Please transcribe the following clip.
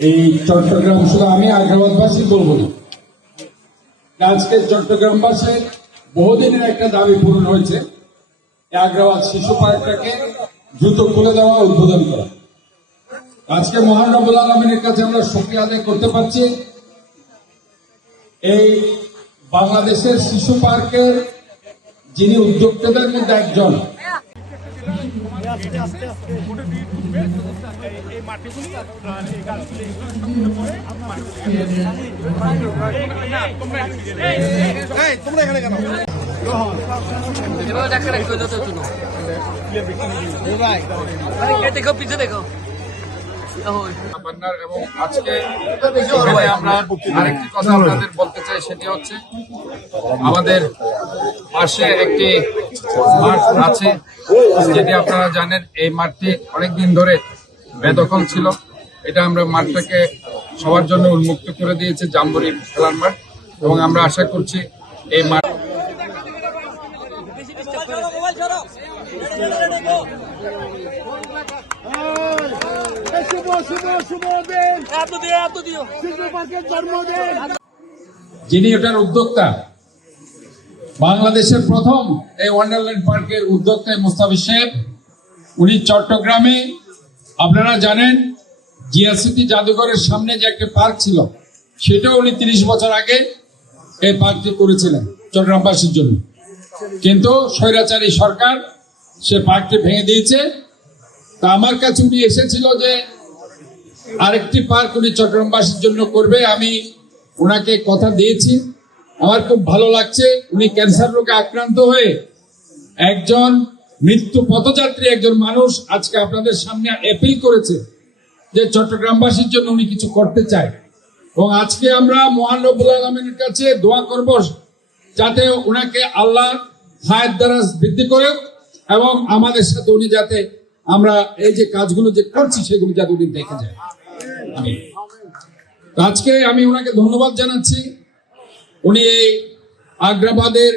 এই চট্টগ্রাম শুধু আমি আগ্রাবাদবাসী বলব না। আজকে চট্টগ্রামবাসীর বহুদিনের একটা দাবি পূরণ হয়েছে আগ্রাবাদ শিশু পার্কটাকে দ্রুত খুলে দেওয়া, উদ্বোধন করা। আজকে মহান রব্বুল আলমিনের কাছে আমরা শুক্রিয়া আদায় করতে পারছি। এই বাংলাদেশের শিশু পার্কের যিনি উদ্যোক্তাদের মধ্যে একজন আরে দেখো পিছে দেখো। এবং আজকে আমরা আরেকটি কথা আপনাদের বলতে চাই সেটি হচ্ছে আমাদের পাশে একটি মাঠ আছে। যেটি আপনারা জানেন এই মাঠটি অনেকদিন ধরে বেদখল ছিল। এটা আমরা মাঠটাকে সবার জন্য উন্মুক্ত করে দিয়েছি জাম্বরি খেলার মাঠ। এবং আমরা আশা করছি এই মাঠ যিনি এটার উদ্যোক্তা বাংলাদেশের প্রথম এই ওয়ান্ডারল্যান্ড পার্কের উদ্যোক্তা মুস্তাফিজ সাহেব, উনি চট্টগ্রামে, আপনারা জানেন জিয়াসিটি জাদুঘরের সামনে যে একটা পার্ক ছিল, সেটাও উনি তিরিশ বছর আগে এই পার্কটি করেছিলেন, চট্টগ্রামবাসীর জন্য। কিন্তু স্বৈরাচারী সরকার সে পার্কটি ভেঙে দিয়েছে। তা আমার কাছে উনি এসেছিল যে আরেকটি পার্ক উনি চট্টগ্রামবাসীর জন্য করবে, আমি ওনাকে কথা দিয়েছি। আমার খুব ভালো লাগছে। উনি ক্যান্সার রোগে আক্রান্ত হয়ে একজন মৃত্যু পথযাত্রী, একজন মানুষ আজকে আপনাদের সামনে অ্যাপিল করেছে যে চট্টগ্রামবাসীর জন্য উনি কিছু করতে চায়। এবং আজকে আমরা মহান রব্বুল আলমের কাছে দোয়া করব যাতে ওনাকে আল্লাহ হায়াত দ্বারা বৃদ্ধি করে এবং আমাদের সাথে উনি যাতে আমরা এই যে কাজগুলো যে করছি সেগুলো যাতে উনি দেখে যায় আজকে আমি ওনাকে ধন্যবাদ জানাচ্ছি। উনি এই আগ্রাবাদের